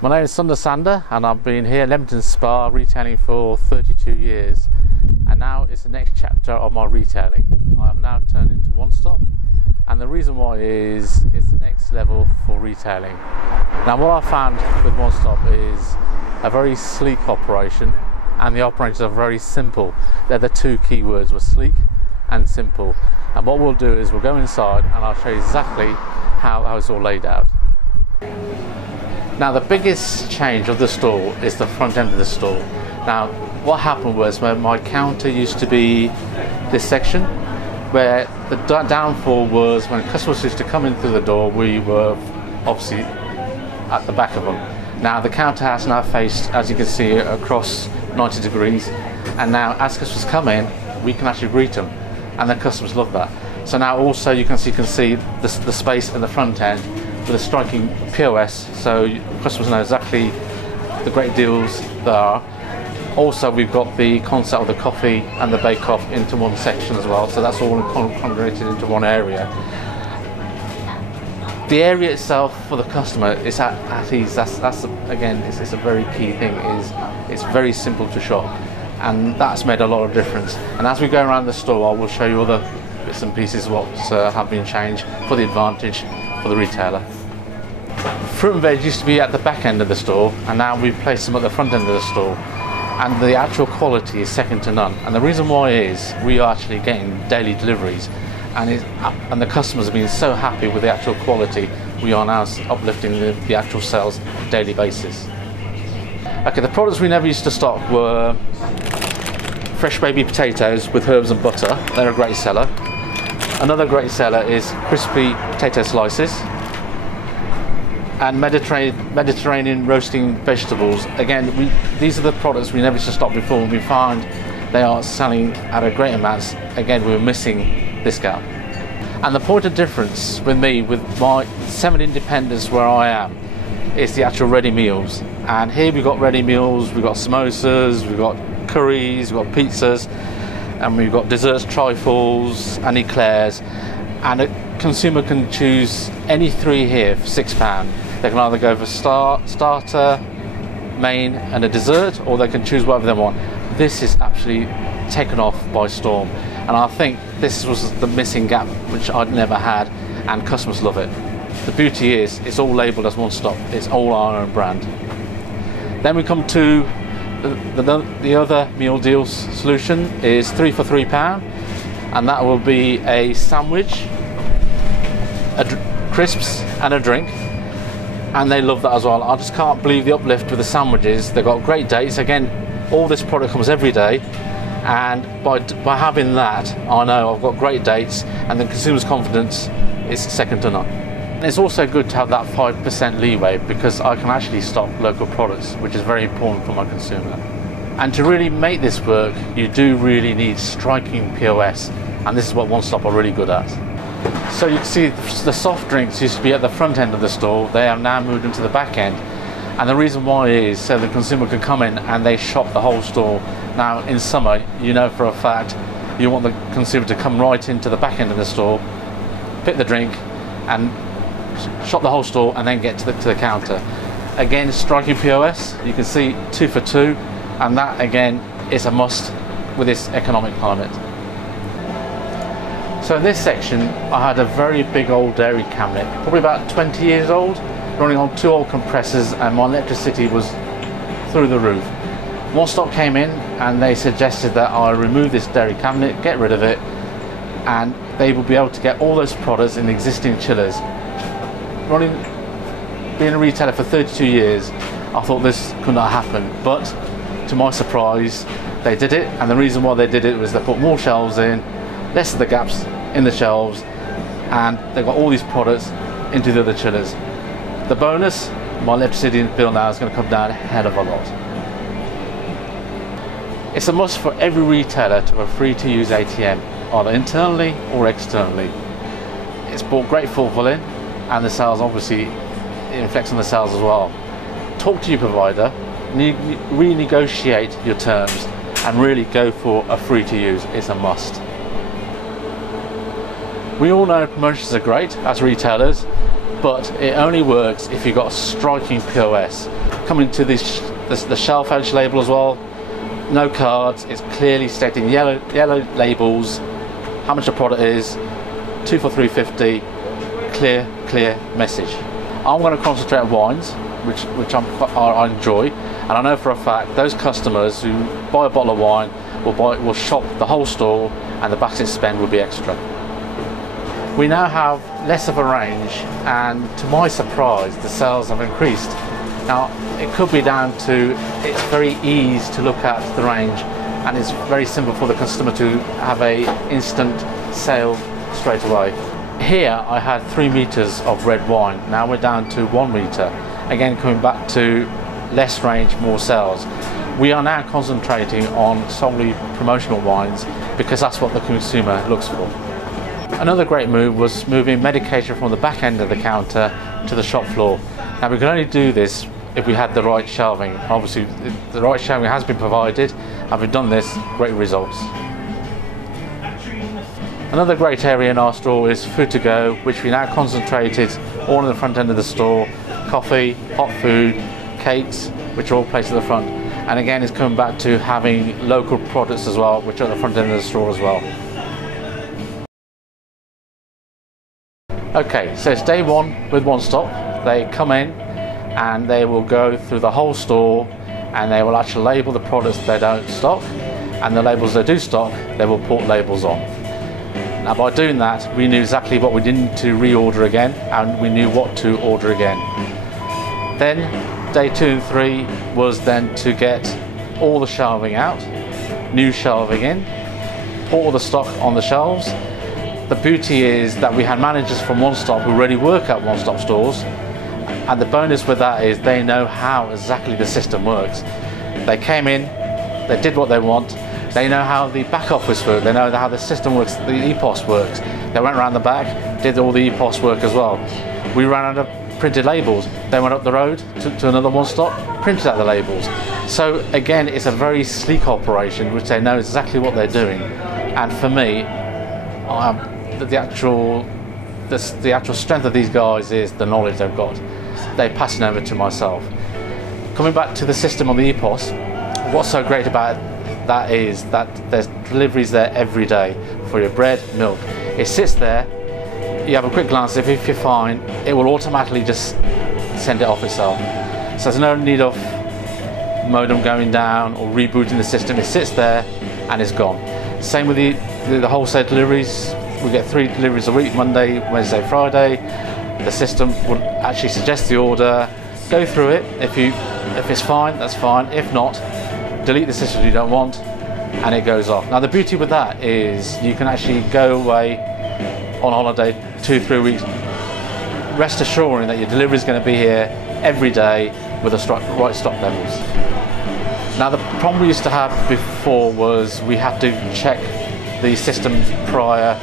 My name is Sunder Sandher and I've been here at Leamington Spa retailing for 32 years, and now it's the next chapter of my retailing. I have now turned into One Stop, and the reason why is it's the next level for retailing. Now what I found with One Stop is a very sleek operation, and the operations are very simple. They're the two key words, were sleek and simple. And what we'll do is we'll go inside and I'll show you exactly how it's all laid out. Now the biggest change of the store is the front end of the store. Now what happened was, when my counter used to be this section, where the downfall was when customers used to come in through the door, we were obviously at the back of them. Now the counter has now faced, as you can see, across 90 degrees, and now as customers come in, we can actually greet them, and the customers love that. So now also you can see the space in the front end with a striking POS, so customers know exactly the great deals there are. Also we've got the concept of the coffee and the bake-off into one section as well, so that's all congregated into one area. The area itself for the customer is at ease. That's again, it's a very key thing, is it's very simple to shop, and that's made a lot of difference. And as we go around the store, I will show you other bits and pieces what have been changed for the advantage for the retailer. Fruit and veg used to be at the back end of the store, and now we've placed them at the front end of the store, and the actual quality is second to none. And the reason why is we are actually getting daily deliveries, and the customers have been so happy with the actual quality. We are now uplifting the actual sales on a daily basis. Okay, the products we never used to stock were fresh baby potatoes with herbs and butter. They're a great seller. Another great seller is crispy potato slices, and Mediterranean roasting vegetables. Again, these are the products we never used to stock before, and we find they are selling at a great amount. Again, we were missing this gap. And the point of difference with me, with my 7 independents where I am, is the actual ready meals. And here we've got ready meals, we've got samosas, we've got curries, we've got pizzas, and we've got desserts, trifles and eclairs. And a consumer can choose any 3 here for £6. They can either go for starter, main and a dessert, or they can choose whatever they want. This is actually taken off by storm, and I think this was the missing gap which I'd never had, and customers love it. The beauty is it's all labelled as One Stop, it's all our own brand. Then we come to the other meal deals solution is 3 for £3, and that will be a sandwich, crisps and a drink, and they love that as well. I just can't believe the uplift with the sandwiches. They've got great dates. Again, all this product comes every day, and by having that, I know I've got great dates, and the consumer's confidence is second to none. And it's also good to have that 5% leeway, because I can actually stock local products, which is very important for my consumer. And to really make this work, you do really need striking POS, and this is what One Stop are really good at. So you can see the soft drinks used to be at the front end of the store. They have now moved into the back end, and the reason why is so the consumer can come in and they shop the whole store. Now in summer, you know for a fact you want the consumer to come right into the back end of the store, pick the drink and shop the whole store, and then get to the counter. Again, striking POS, you can see 2 for £2, and that again is a must with this economic climate. So in this section, I had a very big old dairy cabinet, probably about 20 years old, running on 2 old compressors, and my electricity was through the roof. One Stop came in and they suggested that I remove this dairy cabinet, get rid of it, and they will be able to get all those products in the existing chillers. Being a retailer for 32 years, I thought this could not happen, but to my surprise, they did it, and the reason why they did it was they put more shelves in, less of the gaps in the shelves, and they've got all these products into the other chillers. The bonus, my electricity bill now is going to come down a hell of a lot. It's a must for every retailer to have a free-to-use ATM, either internally or externally. It's brought great footfall in, and the sales, obviously it reflects on the sales as well. Talk to your provider, renegotiate your terms, and really go for a free-to-use. It's a must. We all know promotions are great as retailers, but it only works if you've got a striking POS. Coming to the shelf edge label as well, no cards, it's clearly stating yellow labels, how much the product is, 2 for £3.50, clear message. I'm going to concentrate on wines, which I enjoy, and I know for a fact those customers who buy a bottle of wine will shop the whole store, and the basket spend will be extra. We now have less of a range, and to my surprise the sales have increased. Now it could be down to it's very easy to look at the range, and it's very simple for the customer to have a instant sale straight away. Here I had 3 meters of red wine, now we're down to 1 meter. Again, coming back to less range, more sales. We are now concentrating on solely promotional wines because that's what the consumer looks for. Another great move was moving medication from the back end of the counter to the shop floor. Now we can only do this if we had the right shelving. Obviously the right shelving has been provided, and we've done this, great results. Another great area in our store is food to go, which we now concentrated all in the front end of the store. Coffee, hot food, cakes, which are all placed at the front. And again, it's coming back to having local products as well, which are at the front end of the store as well. Okay, so it's day one with One Stop. They come in and they will go through the whole store, and they will actually label the products they don't stock, and the labels they do stock, they will put labels on. Now by doing that, we knew exactly what we didn't to reorder again, and we knew what to order again. Then day 2 and 3 was then to get all the shelving out, new shelving in, put all the stock on the shelves. The beauty is that we had managers from One Stop who already work at One Stop stores, and the bonus with that is they know how exactly the system works. They came in, they did what they want, they know how the back office works, they know how the system works, the EPOS works. They went around the back, did all the EPOS work as well. We ran out of printed labels. They went up the road to another One Stop, printed out the labels. So again, it's a very sleek operation, which they know exactly what they're doing. And for me, the actual strength of these guys is the knowledge they've got. They're passing over to myself. Coming back to the system on the EPOS, what's so great about that is that there's deliveries there every day for your bread, milk. It sits there, you have a quick glance, if you're fine, it will automatically just send it off itself. So there's no need of modem going down or rebooting the system. It sits there and it's gone. Same with the wholesale deliveries. We get 3 deliveries a week, Monday, Wednesday, Friday. The system will actually suggest the order, go through it. If it's fine, that's fine. If not, delete the system you don't want, and it goes off. Now the beauty with that is you can actually go away on holiday 2-3 weeks, rest assuring that your delivery is going to be here every day with the right stock levels. Now the problem we used to have before was we had to check the system prior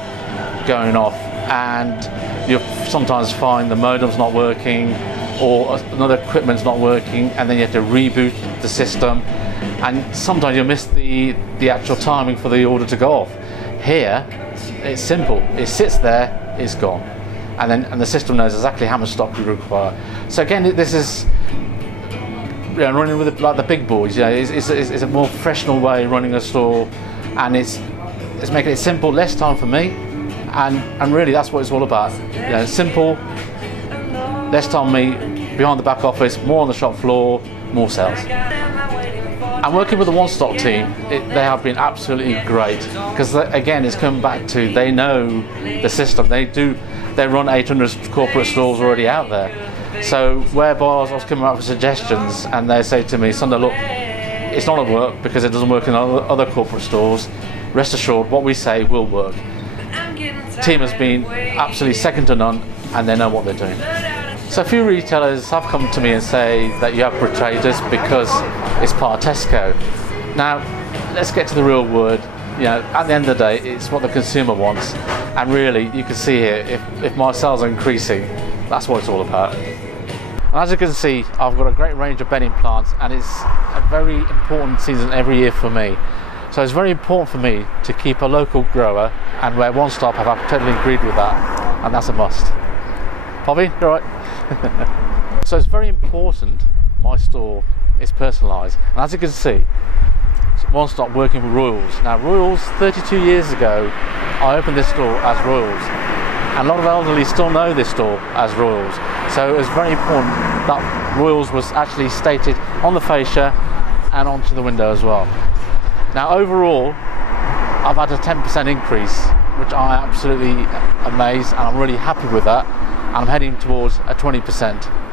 going off, and you'll sometimes find the modem's not working or another equipment's not working, and then you have to reboot the system, and sometimes you miss the actual timing for the order to go off. Here it's simple, it sits there, it's gone, and the system knows exactly how much stock you require. So again, this is running with like the big boys. It's a more professional way of running a store, and it's making it simple, less time for me, and really that's what it's all about. Simple, less time me behind the back office, more on the shop floor, more sales. And working with the One Stop team, they have been absolutely great, because again, it's come back to they know the system. They run 800 corporate stores already out there. So whereby I was coming up with suggestions, and they say to me, Sunder, look, it's not going to work because it doesn't work in other corporate stores. Rest assured, what we say will work. The team has been absolutely second to none, and they know what they're doing. So a few retailers have come to me and say that you have betrayed us because it's part of Tesco. Now, let's get to the real word. At the end of the day, it's what the consumer wants, and really, you can see here, if my sales are increasing, that's what it's all about. And as you can see, I've got a great range of bedding plants, and it's a very important season every year for me. So it's very important for me to keep a local grower, and where One Stop have totally agreed with that, and that's a must. Poppy, you all right? So it's very important my store is personalised, and as you can see, One Stop working with Royals. Now Royals, 32 years ago I opened this store as Royals, and a lot of elderly still know this store as Royals, so it was very important that Royals was actually stated on the fascia and onto the window as well. Now overall I've had a 10% increase, which I'm absolutely amazed, and I'm really happy with that, and I'm heading towards a 20%.